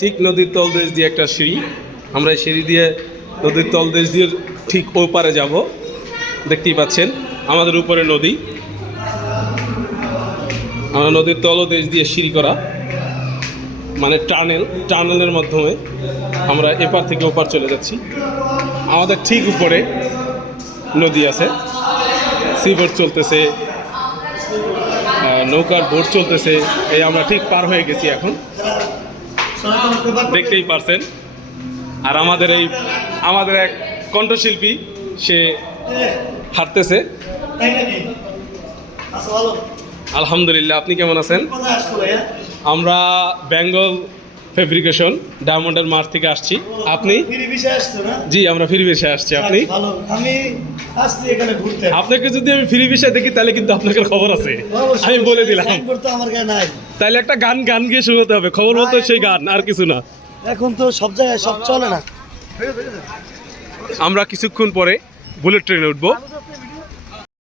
ঠিক নদীর তলদেশ দিয়ে একটা সিঁড়ি, আমরা এই সিঁড়ি দিয়ে নদীর তলদেশ দিয়ে ঠিক ওপারে যাব। দেখতেই পাচ্ছেন আমাদের উপরে নদী, আমরা নদীর তলদেশ দিয়ে সিঁড়ি করা, মানে টানেলের মাধ্যমে আমরা এপার থেকে ওপার চলে যাচ্ছি। আমাদের ঠিক উপরে নদী আছে, সি বোট চলতেছে, নৌকার বোট চলতেছে। এই আমরা ঠিক পার হয়ে গেছি এখন, দেখতেই পারছেন। আর আমাদের এক কণ্ঠশিল্পী সে হাঁটতেছে। আলহামদুলিল্লাহ, আপনি কেমন আছেন? আমরা বেঙ্গল ফেব্রিকেশন ডায়মন্ডের মাঠ থেকে আসছি। আপনি? জি, আমরা ফ্রি ভিসায় আসছি। আপনি? আপনাকে যদি আমি ফ্রি ভিসায় দেখি তাহলে কিন্তু আপনাকে খবর আছে, আমি বলে দিলাম। তাহলে একটা গান গিয়ে শুরুতে হবে, খবর বলতে সেই গান, আর কিছু না। এখন তো সব জায়গায় সব চলে না। আমরা কিছুক্ষণ পরে বুলেট ট্রেনে উঠবো।